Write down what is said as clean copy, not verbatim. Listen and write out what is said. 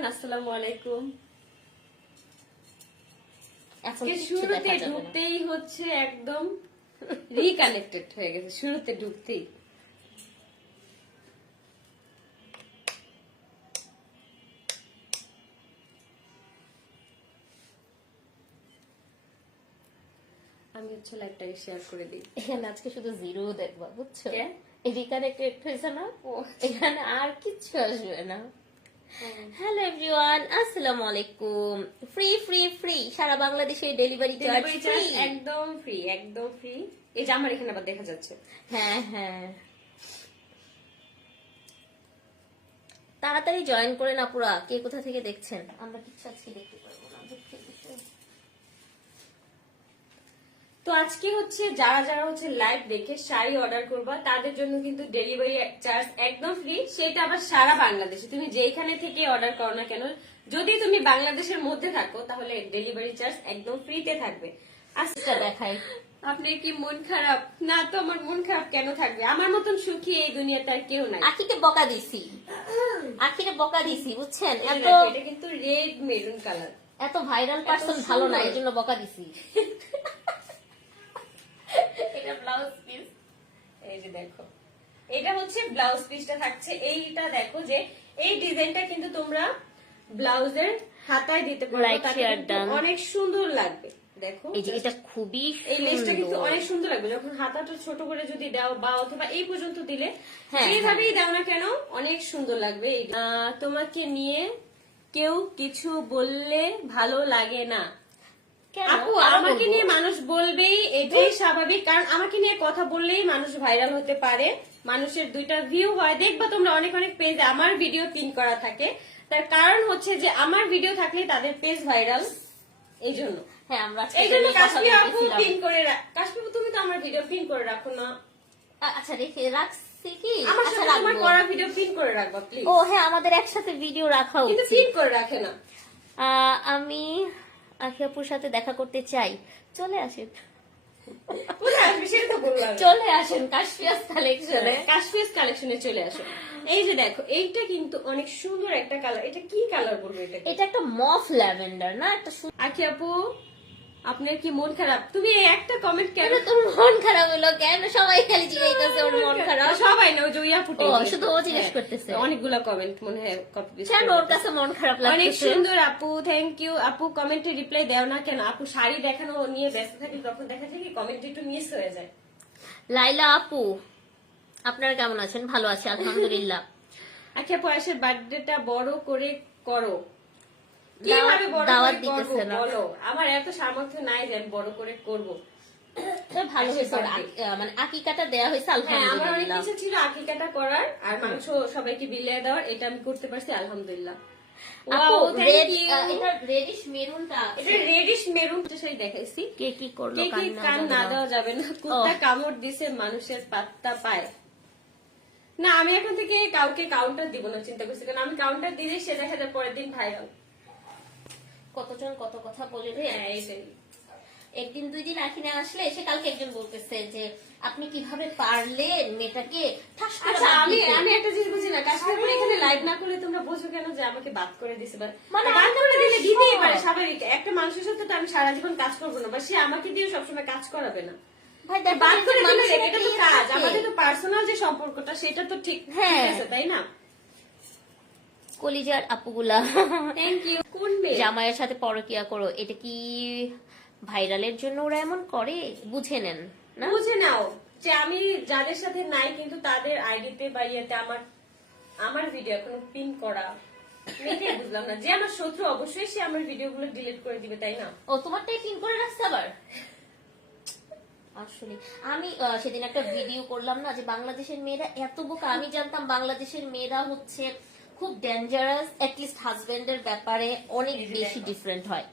Everyone, আসসালামু আলাইকুম। আজকে শুরুতে ঢুকতেই হচ্ছে একদম রিকানেক্টেড হয়ে গেছে। শুরুতে ঢুকতেই আমি হচ্ছে লাইভটাকে শেয়ার করে দিই। এখানে আজকে শুধু জিরো দেখবা, বুঝছো? রিকানেক্টেড হয়েছে না, এখানে আর কিচ্ছু আসবে না। হ্যালো এভরিওয়ান, আসসালামু আলাইকুম। ফ্রি ফ্রি ফ্রি সারা বাংলাদেশে ডেলিভারি চার্জ ফ্রি, একদম ফ্রি, একদম ফ্রি। এই যে আমার এখানে আবার দেখা যাচ্ছে। হ্যাঁ হ্যাঁ, তাড়াতাড়ি জয়েন করে না পুরা। কে কোথা থেকে দেখছেন? আমরা কিচ্ছু আজকে দেখতে পারবো না, দুঃখের বিষয়। তো আজকে হচ্ছে যারা যারা হচ্ছে লাইভ দেখে শাড়ি অর্ডার করবা তাদের জন্য কিন্তু ডেলিভারি চার্জ একদম ফ্রি। সেটা আবার সারা বাংলাদেশে, তুমি যেখানে থেকে অর্ডার করো না কেন, যদি তুমি বাংলাদেশের মধ্যে থাকো তাহলে ডেলিভারি চার্জ একদম ফ্রিতে থাকবে। আচ্ছা দেখাই, আপনার কি মন খারাপ? না তো, আমার মন খারাপ কেন থাকবে? আমার মতন সুখী এই দুনিয়াতে আর কেউ নাই। আখিকে বকা দিছি, আখিরে বকা দিছি, বুঝছেন? এত এটা কিন্তু রেড মেরুন কালার, এত ভাইরাল পারসন ভালো না, এই জন্য বকা দিছি। এটা ব্লাউজ পিস, এই যে দেখো, এটা হচ্ছে ব্লাউজ পিসটা থাকছে। এইটা দেখো যে এই ডিজাইনটা কিন্তু তোমরা ব্লাউজের হাতায় দিতে পারো, তাতে কিন্তু অনেক সুন্দর লাগবে। দেখো এই যে এটা খুবই এই লেসটা কিন্তু অনেক সুন্দর লাগবে যখন হাতাটা ছোট করে যদি দাও বা অথবা এই পর্যন্ত দিলে, যেভাবেই দাও না কেন অনেক সুন্দর লাগবে। তোমাকে নিয়ে কেউ কিছু বললে ভালো লাগে না আপু? আমাকে নিয়ে মানুষ বলবেই, এটাই স্বাভাবিক, কারণ আমাকে নিয়ে কথা বললেই মানুষ ভাইরাল হতে পারে, মানুষের দুইটা ভিউ হয়। দেখবা তোমরা অনেক অনেক পেজে আমার ভিডিও পিন করা থাকে, তার কারণ হচ্ছে যে আমার ভিডিও থাকলে তাদের পেজ ভাইরাল, এই জন্য। হ্যাঁ, আমরা এই জন্য কাশ্মীর আপু পিন করে কাশ্মীর তুমি তো আমার ভিডিও পিন করে রাখো না? আচ্ছা রেখে রাখছি কি? আমার সাথে তোমার করা ভিডিও পিন করে রাখবা প্লিজ। ও হ্যাঁ, আমাদের একসাথে ভিডিও রাখা উচিত, কিন্তু পিন করে রাখে না। আমি আখি আপুর সাথে দেখা করতে চাই, চলে আসেন। চলে আসেন কাশফিয়াস কালেকশনে, কাশফিয়াস কালেকশনে চলে আসো। এই যে দেখো, এইটা কিন্তু অনেক সুন্দর একটা কালার। এটা কি কালার বলবো? এটা একটা মফ ল্যাভেন্ডার না? একটা আখি আপু, আপনার কি মন খারাপ? তুমি এই একটা কমেন্ট কেন? তোর মন খারাপ হলো কেন? সবাই খালি জিজ্ঞাসা ওর মন খারাপ। সবাই না, ওই যে ওই আপুটা শুধু ও জিজ্ঞেস করতেছে। অনেকগুলা কমেন্ট মনে হয় কপি পেস্ট। কেন ওর কাছে মন খারাপ লাগছে? অনেক সুন্দর আপু, থ্যাংক ইউ আপু। কমেন্টে রিপ্লাই দাও না কেন আপু? শাড়ি দেখানো নিয়ে ব্যস্ত থাকি, তখন দেখা যায় কি কমেন্ট একটু মিস হয়ে যায়। লাইলা আপু, আপনারা কেমন আছেন? ভালো আছে আলহামদুলিল্লাহ। আচ্ছা, পয়সের বার্থডেটা বড় করে করো। দাওয়াত দিতেছে না, বলো। আমার এত সামর্থ্য নাই যে আমি বড় করে করবো। ভালো হয়েছে, মানে আকিকাটা দেয়া হয়েছে আলহামদুলিল্লাহ। আমার অনেক কিছু ছিল আকিকাটা করার, আর মাংস সবাইকে বিলিয়ে দেওয়ার, এটা আমি করতে পারছি আলহামদুলিল্লাহ। রেডিশ মেরুনটা, এটা রেডিশ মেরুন শাড়ি দেখাইছি। কে কি করলো? কে কি কান না দেওয়া যাবে না। কুত্তা কামড় দিছে, মানুষের পাত্তা পায় না। আমি এখন থেকে কাউকে কাউন্টার দিব না, চিন্তা করছি, কারণ আমি কাউন্টার দিলে সে দেখা যায় পরের দিন ভাইরাল। কতজন কত কথা বলে রে। একদিন দুই দিন আখি না আসলে, সে কালকে একজন বলতেছে যে আপনি কিভাবে পারলেন মেয়েটাকে ঠাস করে। আচ্ছা, আমি একটা জিনিস বুঝি না, কাশ্মীর এখানে লাইভ না করলে তোমরা বোঝো কেন যে আমাকে বাদ করে দিছে? মানে বাদ করে দিলে দিতেই পারে, স্বাভাবিক। একটা মানুষের সাথে তো আমি সারা জীবন কাজ করবো না, বা সে আমাকে দিয়ে সবসময় কাজ করাবে না। বাদ করে দিলে এটা তো কাজ, আমাদের তো পার্সোনাল যে সম্পর্কটা সেটা তো ঠিক আছে, তাই না? কলিজার আপুগুলা, থ্যাংক ইউ। কোন মেয়ে জামাইয়ের সাথে পরকিয়া করো, এটা কি ভাইরালের জন্য ওরা এমন করে? বুঝে নেন না, বুঝে নাও যে আমি যাদের সাথে নাই কিন্তু তাদের আইডিতে বা ইয়েতে আমার ভিডিও এখনো পিন করা, এটাই বুঝলাম না। যে আমার শত্রু অবশ্যই সে আমার ভিডিওগুলো ডিলিট করে দিবে, তাই না? ও তোমারটাই পিন করে রাখছে আবার। আসলে আমি সেদিন একটা ভিডিও করলাম না যে বাংলাদেশের মেয়েরা এত বোকা। আমি জানতাম বাংলাদেশের মেয়েরা হচ্ছে খুব ডেঞ্জারাস, অ্যাটলিস্ট হাজবেন্ডের ব্যাপারে অনেক বেশি ডিফারেন্ট হয়।